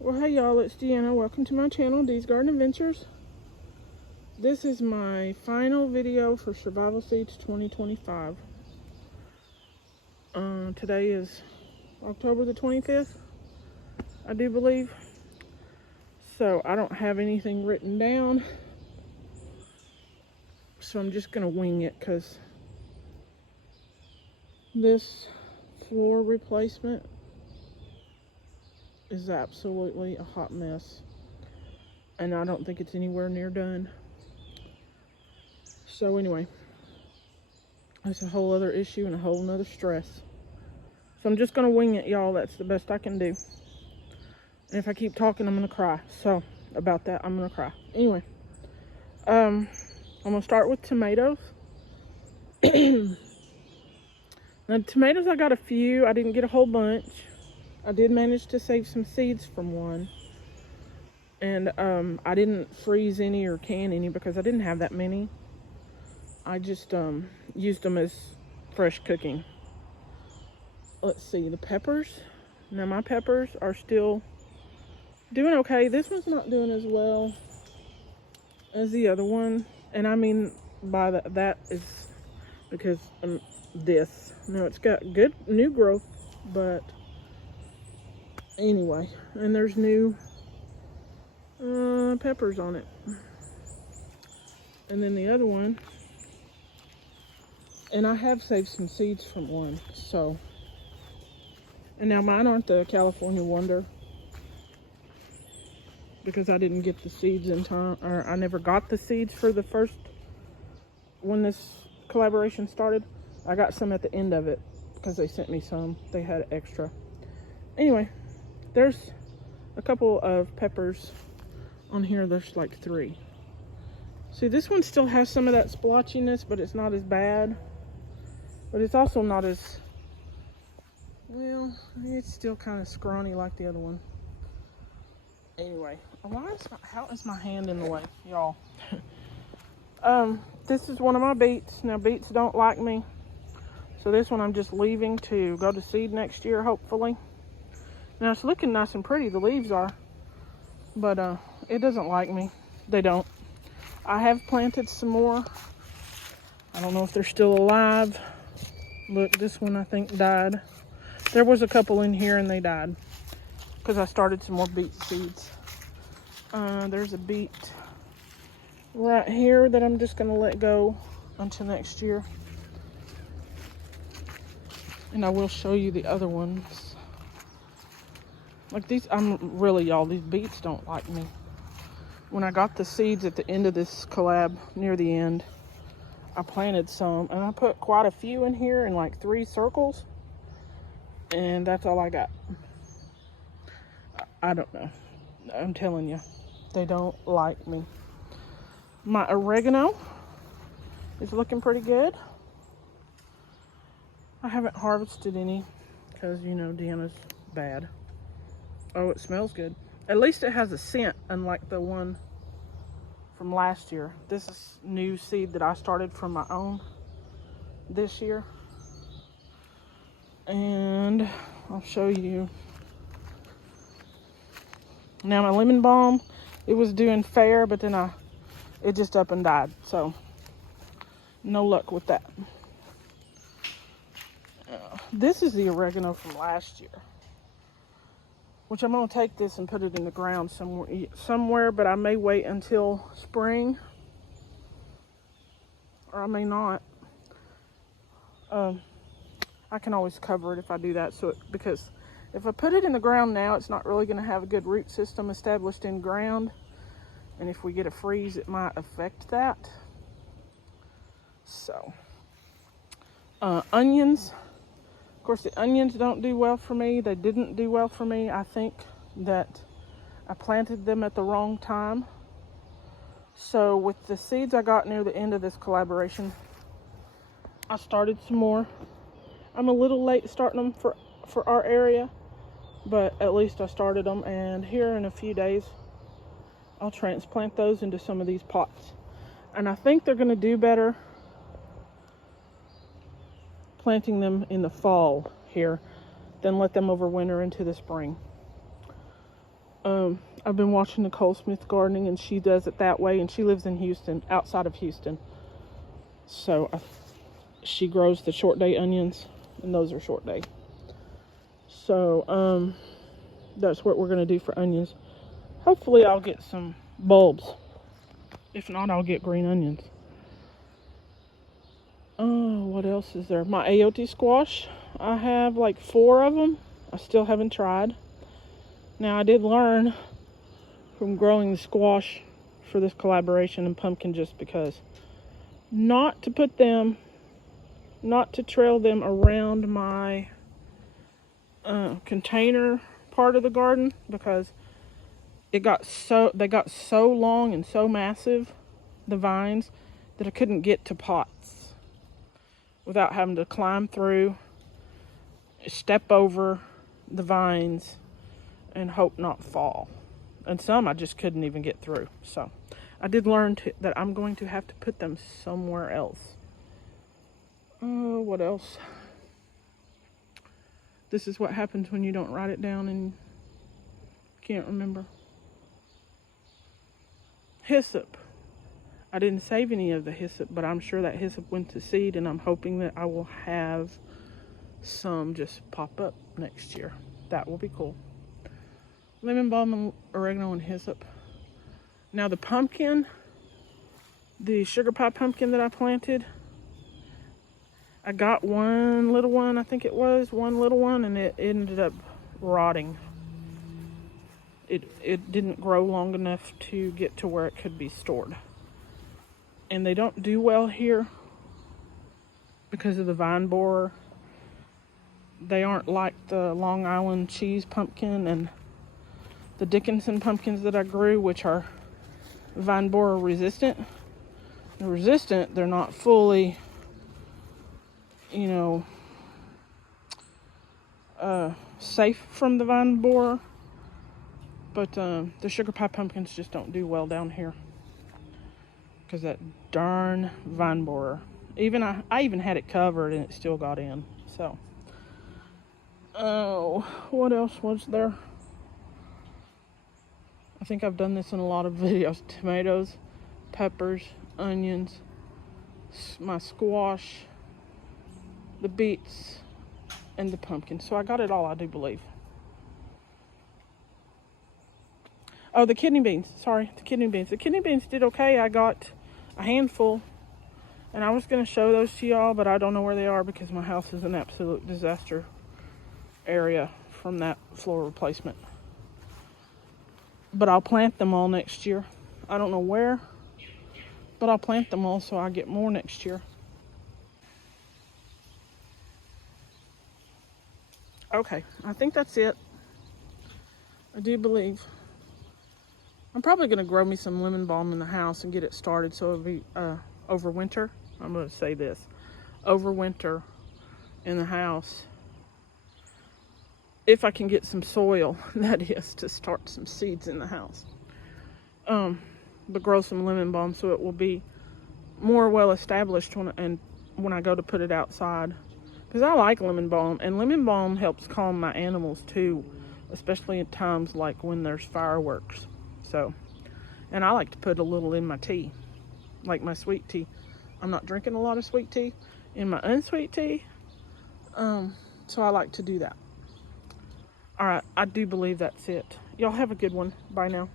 Well, hey y'all, it's Deanna. Welcome to my channel, Dee's Garden Adventures. This is my final video for Survival Seeds 2025. Today is October the 25th, I do believe. So I don't have anything written down. So I'm just gonna wing it because this floor replacement is absolutely a hot mess. And I don't think it's anywhere near done. So anyway, that's a whole other issue and a whole nother stress. So I'm just gonna wing it, y'all. That's the best I can do. And if I keep talking, I'm gonna cry. So about that, I'm gonna cry. Anyway, I'm gonna start with tomatoes. Now tomatoes, I got a few. I didn't get a whole bunch. I did manage to save some seeds from one. And I didn't freeze any or can any because I didn't have that many. I just used them as fresh cooking. Let's see, the peppers. Now my peppers are still doing okay. This one's not doing as well as the other one. And I mean by that is because this. Now it's got good new growth, but anyway. And there's new peppers on it. And then the other one. And I have saved some seeds from one, so. And now mine aren't the California Wonder because I didn't get the seeds in time, or I never got the seeds for the first, when this collaboration started. I got some at the end of it because they sent me some. They had extra. Anyway, there's a couple of peppers on here. There's like 3. See, this one still has some of that splotchiness, but it's not as bad. But it's also not as, well, it's still kind of scrawny like the other one. Anyway, how is my hand in the way, y'all? This is one of my beets. Now, beets don't like me. So this one I'm just leaving to go to seed next year, hopefully. Now, it's looking nice and pretty, the leaves are. But it doesn't like me. They don't. I have planted some more. I don't know if they're still alive. Look, this one I think died. There was a couple in here and they died because I started some more beet seeds. There's a beet right here that I'm just going to let go until next year. And I will show you the other ones. Like these, y'all, these beets don't like me. When I got the seeds at the end of this collab, near the end, I planted some and I put quite a few in here in like 3 circles. And that's all I got. I don't know. I'm telling you, they don't like me. My oregano is looking pretty good. I haven't harvested any because, you know, Deanna's bad. Oh, it smells good. At least it has a scent, unlike the one from last year. This is new seed that I started from my own this year. And I'll show you. Now my lemon balm, it was doing fair, but then it just up and died. So no luck with that. This is the oregano from last year, which I'm gonna take this and put it in the ground somewhere, but I may wait until spring, or I may not. I can always cover it if I do that, because if I put it in the ground now, it's not really going to have a good root system established in ground. And if we get a freeze, it might affect that. So, onions. Of course, the onions don't do well for me. They didn't do well for me. I think that I planted them at the wrong time. So, with the seeds I got near the end of this collaboration, I started some more. I'm a little late starting them for our area, but at least I started them, and here in a few days I'll transplant those into some of these pots. And I think they're going to do better planting them in the fall here than let them overwinter into the spring. I've been watching Nicole Smith gardening, and she does it that way, and she lives in Houston, outside of Houston. So she grows the short day onions, and those are short day. So that's what we're going to do for onions. Hopefully I'll get some bulbs. If not, I'll get green onions. Oh, what else is there? My ayote squash. I have like 4 of them. I still haven't tried. Now, I did learn from growing the squash for this collaboration and pumpkin just because not to trail them around my container part of the garden, because they got so long and so massive, the vines, that I couldn't get to pots without having to climb through, step over the vines, and hope not fall. And some I just couldn't even get through. So I did learn that I'm going to have to put them somewhere else. What else? This is what happens when you don't write it down and can't remember. Hyssop. I didn't save any of the hyssop, but I'm sure that hyssop went to seed, and I'm hoping that I will have some just pop up next year. That will be cool. Lemon balm and oregano and hyssop. Now the pumpkin, the sugar pie pumpkin that I planted, I got one little one, I think it was one little one, and it ended up rotting. It didn't grow long enough to get to where it could be stored. And they don't do well here because of the vine borer. They aren't like the Long Island cheese pumpkin and the Dickinson pumpkins that I grew, which are vine borer resistant. They're resistant, they're not fully, safe from the vine borer. But the sugar pie pumpkins just don't do well down here because that darn vine borer. I even had it covered and it still got in. So, what else was there? I think I've done this in a lot of videos. Tomatoes, peppers, onions, my squash, the beets, and the pumpkin. So I got it all, I do believe. Oh, the kidney beans. Sorry, the kidney beans. The kidney beans did okay. I got a handful, and I was going to show those to y'all, but I don't know where they are because my house is an absolute disaster area from that floor replacement. But I'll plant them all next year. I don't know where, but I'll plant them all so I get more next year. Okay, I think that's it. I do believe. I'm probably going to grow me some lemon balm in the house and get it started so it'll be over winter. I'm going to say this. Over winter in the house. If I can get some soil, that is, to start some seeds in the house. But grow some lemon balm so it will be more well established when I go to put it outside. Because I like lemon balm, and lemon balm helps calm my animals too, especially at times like when there's fireworks. So, and I like to put a little in my tea, like my sweet tea. I'm not drinking a lot of sweet tea in my unsweet tea, so I like to do that. All right, I do believe that's it. Y'all have a good one. Bye now.